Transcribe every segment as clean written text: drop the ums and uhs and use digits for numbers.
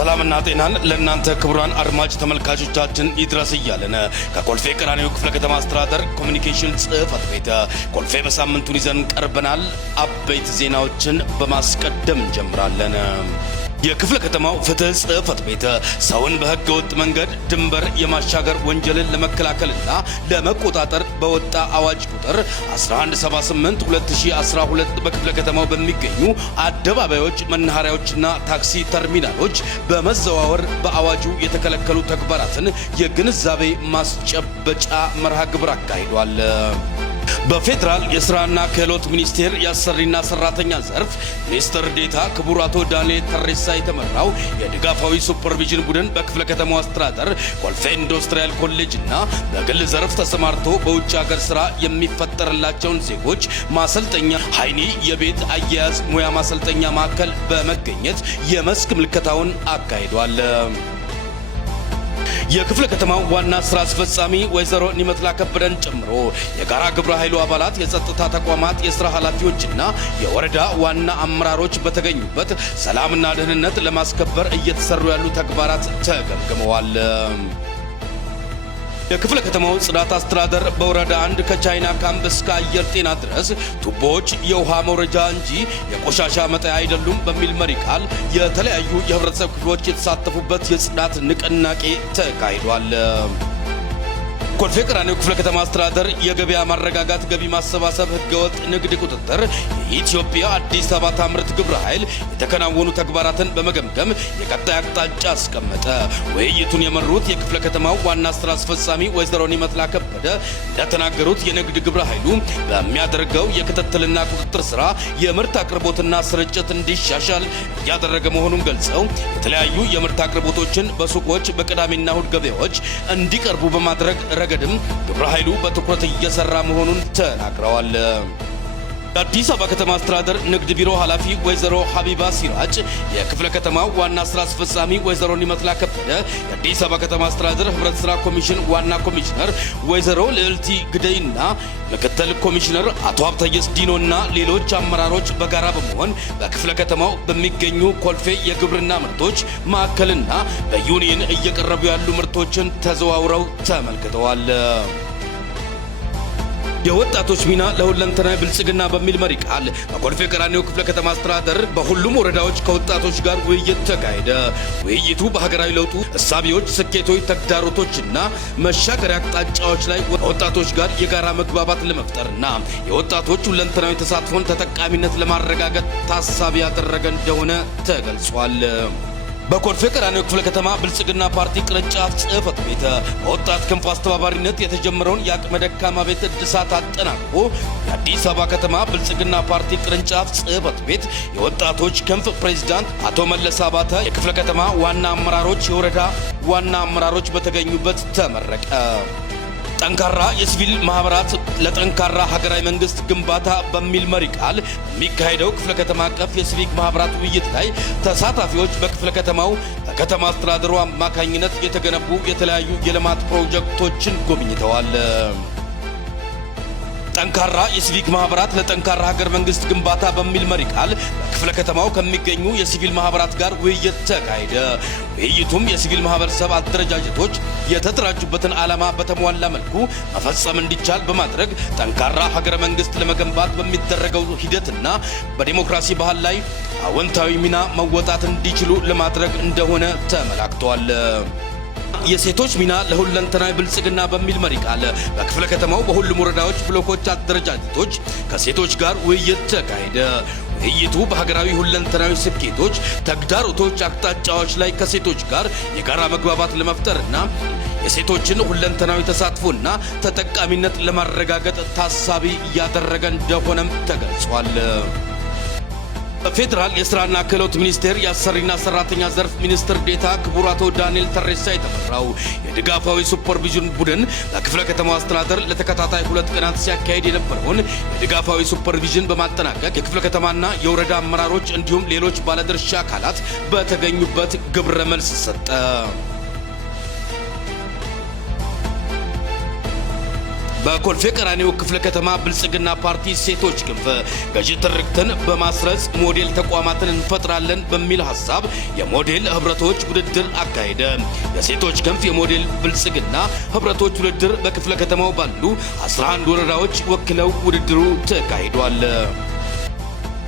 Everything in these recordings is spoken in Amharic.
ሰላምና ጤናን ለእናንተ ክቡራን አድማጭ ተመልካቾቻችን ይድረስ እያለን ከኮልፌ ቀራኒዮ ክፍለ ከተማ አስተዳደር ኮሚኒኬሽን ጽሕፈት ቤት ኮልፌ በሳምንቱን ይዘን ቀርበናል። አበይት ዜናዎችን በማስቀደም እንጀምራለን። የክፍለ ከተማው ፍትህ ጽሕፈት ቤት ሰውን በህገ ወጥ መንገድ ድንበር የማሻገር ወንጀልን ለመከላከልና ለመቆጣጠር በወጣ አዋጅ ቁጥር 1178 2012 በክፍለ ከተማው በሚገኙ አደባባዮች፣ መናኸሪያዎችና ታክሲ ተርሚናሎች በመዘዋወር በአዋጁ የተከለከሉ ተግባራትን የግንዛቤ ማስጨበጫ መርሃ ግብር አካሂዷል። በፌደራል የሥራና ክህሎት ሚኒስቴር የአሰሪና ሰራተኛ ዘርፍ ሚኒስትር ዴኤታ ክቡር አቶ ዳንኤል ተሬሳ የተመራው የድጋፋዊ ሱፐርቪዥን ቡድን በክፍለ ከተማው አስተዳደር ኮልፌ ኢንዱስትሪያል ኮሌጅ እና በግል ዘርፍ ተሰማርቶ በውጭ ሀገር ሥራ የሚፈጠርላቸውን ዜጎች ማሰልጠኛ ሃይኒ የቤት አያያዝ ሙያ ማሰልጠኛ ማዕከል በመገኘት የመስክ ምልከታውን አካሂዷል። የክፍለ ከተማው ዋና ስራ አስፈጻሚ ወይዘሮ ኒመትላ ከበደን ጨምሮ የጋራ ግብረ ኃይሉ አባላት፣ የጸጥታ ተቋማት የሥራ ኃላፊዎችና የወረዳ ዋና አመራሮች በተገኙበት ሰላምና ደህንነት ለማስከበር እየተሰሩ ያሉ ተግባራት ተገምግመዋል። የክፍለ ከተማው ጽዳት አስተዳደር በወረዳ 1 ከቻይና ካምፕ እስከ አየር ጤና ድረስ ቱቦዎች የውሃ መውረጃ እንጂ የቆሻሻ መጣያ አይደሉም በሚል መሪ ቃል የተለያዩ የህብረተሰብ ክፍሎች የተሳተፉበት የጽዳት ንቅናቄ ተካሂዷል። ኮልፌ ቀራኒዮ ክፍለ ከተማ አስተዳደር የገበያ ማረጋጋት፣ ገቢ ማሰባሰብ፣ ህገወጥ ንግድ ቁጥጥር የኢትዮጵያ አዲስ አበባ ታምርት ግብረ ኃይል የተከናወኑ ተግባራትን በመገምገም የቀጣይ አቅጣጫ አስቀመጠ። ውይይቱን የመሩት የክፍለ ከተማው ዋና ስራ አስፈጻሚ ወይዘሮ ኒመትላ ከበደ እንደተናገሩት የንግድ ግብረ ኃይሉ በሚያደርገው የክትትልና ቁጥጥር ስራ የምርት አቅርቦትና ስርጭት እንዲሻሻል እያደረገ መሆኑን ገልጸው የተለያዩ የምርት አቅርቦቶችን በሱቆች በቅዳሜና እሁድ ገበያዎች እንዲቀርቡ በማድረግ ረገድም ግብረ ኃይሉ በትኩረት እየሰራ መሆኑን ተናግረዋል። የአዲስ አበባ ከተማ አስተዳደር ንግድ ቢሮ ኃላፊ ወይዘሮ ሀቢባ ሲራጅ፣ የክፍለ ከተማው ዋና ስራ አስፈጻሚ ወይዘሮ ኒመትላ ከበደ፣ የአዲስ አበባ ከተማ አስተዳደር ህብረት ስራ ኮሚሽን ዋና ኮሚሽነር ወይዘሮ ልዕልቲ ግደይና ምክትል ኮሚሽነር አቶ ሀብታየስ ዲኖና ሌሎች አመራሮች በጋራ በመሆን በክፍለ ከተማው በሚገኙ ኮልፌ የግብርና ምርቶች ማዕከልና በዩኒየን እየቀረቡ ያሉ ምርቶችን ተዘዋውረው ተመልክተዋል። የወጣቶች ሚና ለሁለንተናዊ ብልጽግና በሚል መሪ ቃል በኮልፌ ቀራኒዮ ክፍለ ከተማ አስተዳደር በሁሉም ወረዳዎች ከወጣቶች ጋር ውይይት ተካሄደ። ውይይቱ በሀገራዊ ለውጡ እሳቤዎች፣ ስኬቶች፣ ተግዳሮቶችና መሻገሪያ አቅጣጫዎች ላይ ከወጣቶች ጋር የጋራ መግባባት ለመፍጠርና የወጣቶች ሁለንተናዊ ተሳትፎን ተጠቃሚነት ለማረጋገጥ ታሳቢ ያደረገ እንደሆነ ተገልጿል። በኮልፌ ቀራኒዮ ክፍለ ከተማ ብልጽግና ፓርቲ ቅርንጫፍ ጽሕፈት ቤት በወጣት ክንፍ አስተባባሪነት የተጀመረውን የአቅመ ደካማ ቤት እድሳት አጠናቆ የአዲስ አበባ ከተማ ብልጽግና ፓርቲ ቅርንጫፍ ጽሕፈት ቤት የወጣቶች ክንፍ ፕሬዝዳንት አቶ መለስ አባተ፣ የክፍለ ከተማ ዋና አመራሮች፣ የወረዳ ዋና አመራሮች በተገኙበት ተመረቀ። ጠንካራ የሲቪል ማህበራት ለጠንካራ ሀገራዊ መንግስት ግንባታ በሚል መሪ ቃል በሚካሄደው ክፍለ ከተማ አቀፍ የሲቪክ ማህበራት ውይይት ላይ ተሳታፊዎች በክፍለ ከተማው በከተማ አስተዳደሩ አማካኝነት የተገነቡ የተለያዩ የልማት ፕሮጀክቶችን ጎብኝተዋል። ጠንካራ የሲቪክ ማህበራት ለጠንካራ ሀገር መንግስት ግንባታ በሚል መሪ ቃል በክፍለ ከተማው ከሚገኙ የሲቪል ማህበራት ጋር ውይይት ተካሄደ። ውይይቱም የሲቪል ማህበረሰብ አደረጃጀቶች የተደራጁበትን ዓላማ በተሟላ መልኩ መፈጸም እንዲቻል በማድረግ ጠንካራ ሀገረ መንግስት ለመገንባት በሚደረገው ሂደትና በዲሞክራሲ ባህል ላይ አዎንታዊ ሚና መወጣት እንዲችሉ ለማድረግ እንደሆነ ተመላክቷል። የሴቶች ሚና ለሁለንተናዊ ብልጽግና በሚል መሪ ቃል በክፍለ ከተማው በሁሉም ወረዳዎች ብሎኮች አደረጃጀቶች ከሴቶች ጋር ውይይት ተካሄደ። ውይይቱ በሀገራዊ ሁለንተናዊ ስኬቶች፣ ተግዳሮቶች፣ አቅጣጫዎች ላይ ከሴቶች ጋር የጋራ መግባባት ለመፍጠርና የሴቶችን ሁለንተናዊ ተሳትፎና ተጠቃሚነት ለማረጋገጥ ታሳቢ ያደረገ እንደሆነም ተገልጿል። በፌደራል የሥራና ክህሎት ሚኒስቴር የአሰሪና ሰራተኛ ዘርፍ ሚኒስትር ዴኤታ ክቡር አቶ ዳንኤል ተሬሳ የተመራው የድጋፋዊ ሱፐርቪዥን ቡድን በክፍለ ከተማው አስተዳደር ለተከታታይ 2 ቀናት ሲያካሄድ የነበረውን የድጋፋዊ ሱፐርቪዥን በማጠናቀቅ የክፍለ ከተማና የወረዳ አመራሮች እንዲሁም ሌሎች ባለድርሻ አካላት በተገኙበት ግብረ መልስ ሰጠ። በኮልፌ ቀራኒዮ ክፍለ ከተማ ብልጽግና ፓርቲ ሴቶች ክንፍ ገዢ ትርክትን በማስረጽ ሞዴል ተቋማትን እንፈጥራለን በሚል ሐሳብ የሞዴል ህብረቶች ውድድር አካሄደ። የሴቶች ክንፍ የሞዴል ብልጽግና ህብረቶች ውድድር በክፍለ ከተማው ባሉ 11 ወረዳዎች ወክለው ውድድሩ ተካሂዷል።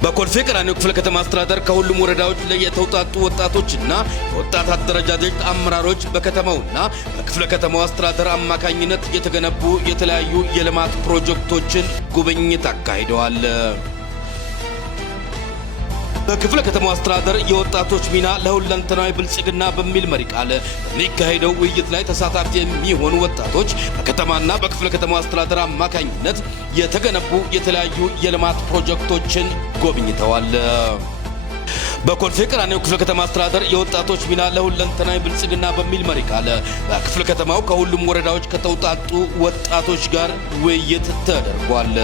በኮልፌ ቀራኒዮ ክፍለ ከተማ አስተዳደር ከሁሉም ወረዳዎች ላይ የተውጣጡ ወጣቶችና የወጣት አደረጃጀት አመራሮች በከተማውና በክፍለ ከተማው አስተዳደር አማካኝነት የተገነቡ የተለያዩ የልማት ፕሮጀክቶችን ጉብኝት አካሂደዋል። በክፍለ ከተማው አስተዳደር የወጣቶች ሚና ለሁለንተናዊ ብልጽግና በሚል መሪ ቃል በሚካሄደው ውይይት ላይ ተሳታፊ የሚሆኑ ወጣቶች በከተማና በክፍለ ከተማው አስተዳደር አማካኝነት የተገነቡ የተለያዩ የልማት ፕሮጀክቶችን ጎብኝተዋል። በኮልፌ ቀራኒዮ ክፍለ ከተማ አስተዳደር የወጣቶች ሚና ለሁለንተናዊ ብልጽግና በሚል መሪ ቃል በክፍለ ከተማው ከሁሉም ወረዳዎች ከተውጣጡ ወጣቶች ጋር ውይይት ተደርጓል።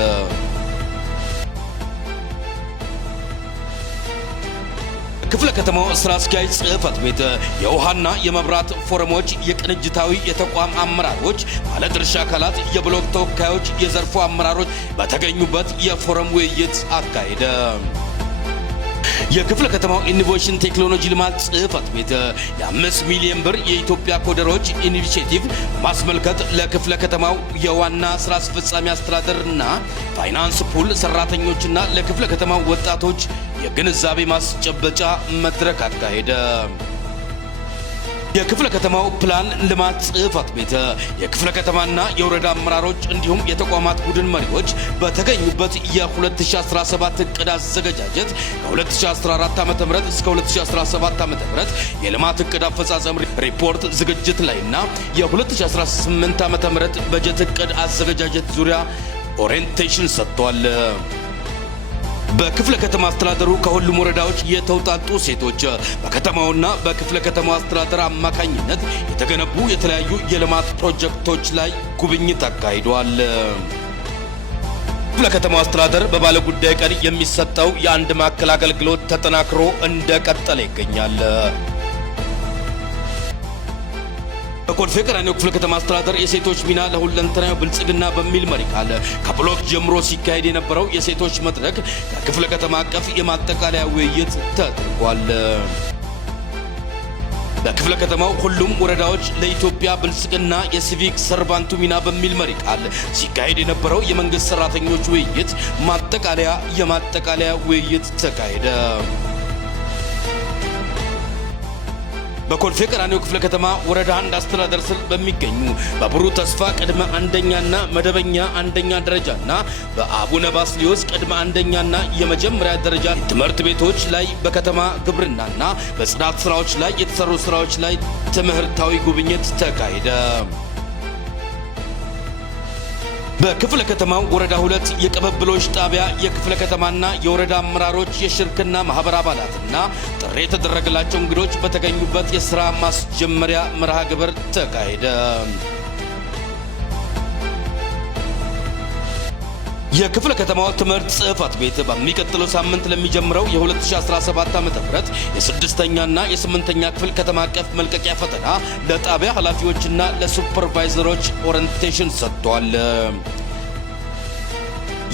ክፍለ ከተማው ስራ አስኪያጅ ጽህፈት ቤት የውሃና የመብራት ፎረሞች፣ የቅንጅታዊ የተቋም አመራሮች፣ ባለድርሻ አካላት፣ የብሎክ ተወካዮች፣ የዘርፉ አመራሮች በተገኙበት የፎረም ውይይት አካሄደ። የክፍለ ከተማው ኢኖቬሽን ቴክኖሎጂ ልማት ጽህፈት ቤት የ5 ሚሊዮን ብር የኢትዮጵያ ኮደሮች ኢኒሼቲቭ በማስመልከት ለክፍለ ከተማው የዋና ስራ አስፈጻሚ አስተዳደርና ፋይናንስ ፑል ሰራተኞችና ለክፍለ ከተማው ወጣቶች የግንዛቤ ማስጨበጫ መድረክ አካሄደ። የክፍለ ከተማው ፕላን ልማት ጽህፈት ቤት የክፍለ ከተማና የወረዳ አመራሮች እንዲሁም የተቋማት ቡድን መሪዎች በተገኙበት የ2017 እቅድ አዘገጃጀት ከ2014 ዓ.ም እስከ 2017 ዓ.ም የልማት እቅድ አፈጻጸም ሪፖርት ዝግጅት ላይና የ2018 ዓ.ም በጀት እቅድ አዘገጃጀት ዙሪያ ኦሪየንቴሽን ሰጥቷል። በክፍለ ከተማ አስተዳደሩ ከሁሉም ወረዳዎች የተውጣጡ ሴቶች በከተማውና በክፍለ ከተማው አስተዳደር አማካኝነት የተገነቡ የተለያዩ የልማት ፕሮጀክቶች ላይ ጉብኝት አካሂደዋል። ክፍለ ከተማው አስተዳደር በባለ ጉዳይ ቀን የሚሰጠው የአንድ ማዕከል አገልግሎት ተጠናክሮ እንደቀጠለ ይገኛል። በኮልፌ ቀራኒዮ ክፍለ ከተማ አስተዳደር የሴቶች ሚና ለሁለንተናዊ ብልጽግና በሚል መሪ ቃል ከብሎክ ጀምሮ ሲካሄድ የነበረው የሴቶች መድረክ ከክፍለ ከተማ አቀፍ የማጠቃለያ ውይይት ተደርጓል። በክፍለ ከተማው ሁሉም ወረዳዎች ለኢትዮጵያ ብልጽግና የሲቪክ ሰርቫንቱ ሚና በሚል መሪ ቃል ሲካሄድ የነበረው የመንግስት ሰራተኞች ውይይት የማጠቃለያ ውይይት ተካሄደ። በኮልፌ ቀራኒዮ ክፍለ ከተማ ወረዳ 1 አስተዳደር ስር በሚገኙ በብሩህ ተስፋ ቅድመ አንደኛና መደበኛ አንደኛ ደረጃና በአቡነ ባስልዮስ ቅድመ አንደኛና የመጀመሪያ ደረጃ ትምህርት ቤቶች ላይ በከተማ ግብርናና በጽዳት ስራዎች ላይ የተሰሩ ስራዎች ላይ ትምህርታዊ ጉብኝት ተካሄደ። በክፍለ ከተማው ወረዳ 2 የቅብብሎች ጣቢያ የክፍለ ከተማና የወረዳ አመራሮች የሽርክና ማህበር አባላትና ጥሪ የተደረገላቸው እንግዶች በተገኙበት የሥራ ማስጀመሪያ መርሃ ግብር ተካሄደ። የክፍለ ከተማው ትምህርት ጽህፈት ቤት በሚቀጥለው ሳምንት ለሚጀምረው የ2017 ዓ.ም የ6ኛና የ8ኛ ክፍል ከተማ አቀፍ መልቀቂያ ፈተና ለጣቢያ ኃላፊዎችና ለሱፐርቫይዘሮች ኦሪየንቴሽን ሰጥቷል።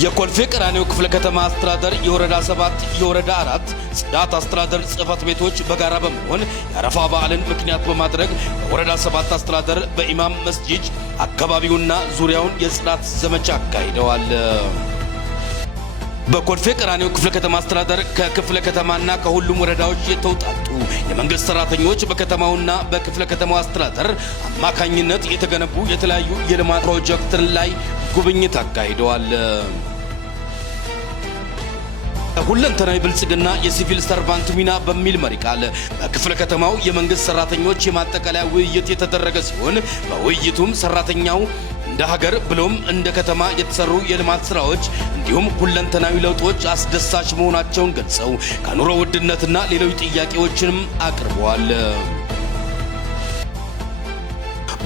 የኮልፌ ቀራኒዮ ክፍለ ከተማ አስተዳደር የወረዳ 7 የወረዳ 4 ጽዳት አስተዳደር ጽህፈት ቤቶች በጋራ በመሆን የአረፋ በዓልን ምክንያት በማድረግ በወረዳ 7 አስተዳደር በኢማም መስጂድ አካባቢውና ዙሪያውን የጽዳት ዘመቻ አካሂደዋል። በኮልፌ ቀራኒዮ ክፍለ ከተማ አስተዳደር ከክፍለ ከተማና ከሁሉም ወረዳዎች የተውጣጡ የመንግስት ሰራተኞች በከተማውና በክፍለ ከተማው አስተዳደር አማካኝነት የተገነቡ የተለያዩ የልማት ፕሮጀክት ላይ ጉብኝት አካሂደዋል። ሁለንተናዊ ብልጽግና የሲቪል ሰርቫንቱ ሚና በሚል መሪ ቃል በክፍለ ከተማው የመንግስት ሰራተኞች የማጠቃለያ ውይይት የተደረገ ሲሆን በውይይቱም ሰራተኛው እንደ ሀገር ብሎም እንደ ከተማ የተሰሩ የልማት ስራዎች እንዲሁም ሁለንተናዊ ለውጦች አስደሳች መሆናቸውን ገልጸው ከኑሮ ውድነትና ሌሎች ጥያቄዎችንም አቅርበዋል።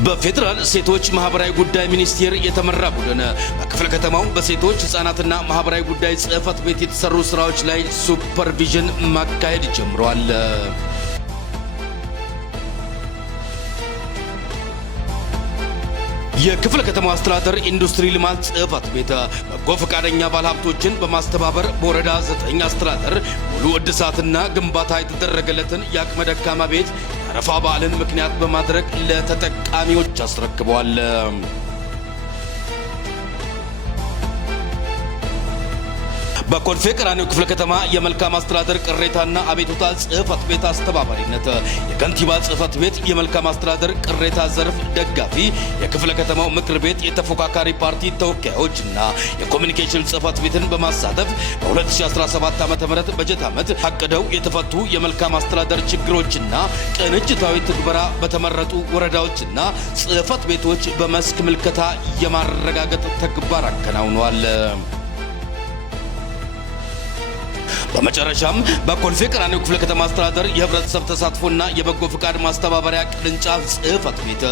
በፌደራል ሴቶች ማህበራዊ ጉዳይ ሚኒስቴር የተመራ ቡድን በክፍለ ከተማው በሴቶች ህፃናትና ማህበራዊ ጉዳይ ጽህፈት ቤት የተሰሩ ስራዎች ላይ ሱፐርቪዥን ማካሄድ ጀምሯል። የክፍለ ከተማው አስተዳደር ኢንዱስትሪ ልማት ጽሕፈት ቤት በጎ ፈቃደኛ ባለሀብቶችን በማስተባበር በወረዳ 9 አስተዳደር ሙሉ እድሳትና ግንባታ የተደረገለትን የአቅመ ደካማ ቤት የአረፋ በዓልን ምክንያት በማድረግ ለተጠቃሚዎች አስረክበዋል። በኮልፌ ቀራኒዮ ክፍለ ከተማ የመልካም አስተዳደር ቅሬታና አቤቱታ ጽሕፈት ቤት አስተባባሪነት የከንቲባ ጽሕፈት ቤት የመልካም አስተዳደር ቅሬታ ዘርፍ ደጋፊ የክፍለ ከተማው ምክር ቤት የተፎካካሪ ፓርቲ ተወካዮችና የኮሚኒኬሽን ጽሕፈት ቤትን በማሳተፍ በ2017 ዓ.ም በጀት ዓመት አቅደው የተፈቱ የመልካም አስተዳደር ችግሮችና ቅንጅታዊ ትግበራ በተመረጡ ወረዳዎችና ጽሕፈት ቤቶች በመስክ ምልከታ የማረጋገጥ ተግባር አከናውነዋል። በመጨረሻም በኮልፌ ቀራኒዮ ክፍለ ከተማ አስተዳደር የህብረተሰብ ተሳትፎና የበጎ ፍቃድ ማስተባበሪያ ቅርንጫፍ ጽሕፈት ቤት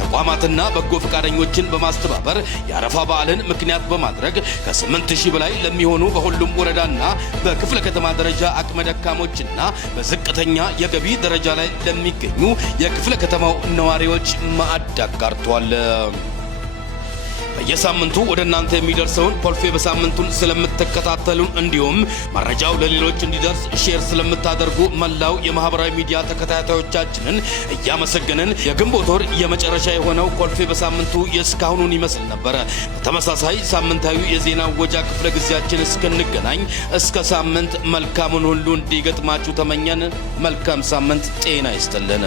ተቋማትና በጎ ፍቃደኞችን በማስተባበር የአረፋ በዓልን ምክንያት በማድረግ ከ8000 በላይ ለሚሆኑ በሁሉም ወረዳና በክፍለ ከተማ ደረጃ አቅመ ደካሞችና በዝቅተኛ የገቢ ደረጃ ላይ ለሚገኙ የክፍለ ከተማው ነዋሪዎች ማዕድ አጋርቷል። በየሳምንቱ ወደ እናንተ የሚደርሰውን ኮልፌ በሳምንቱን ስለምትከታተሉን እንዲሁም መረጃው ለሌሎች እንዲደርስ ሼር ስለምታደርጉ መላው የማህበራዊ ሚዲያ ተከታታዮቻችንን እያመሰገንን የግንቦት ወር የመጨረሻ የሆነው ኮልፌ በሳምንቱ የእስካሁኑን ይመስል ነበር። በተመሳሳይ ሳምንታዊ የዜና ወጃ ክፍለ ጊዜያችን እስክንገናኝ እስከ ሳምንት መልካሙን ሁሉ እንዲገጥማችሁ ተመኘን። መልካም ሳምንት፣ ጤና ይስጥልን።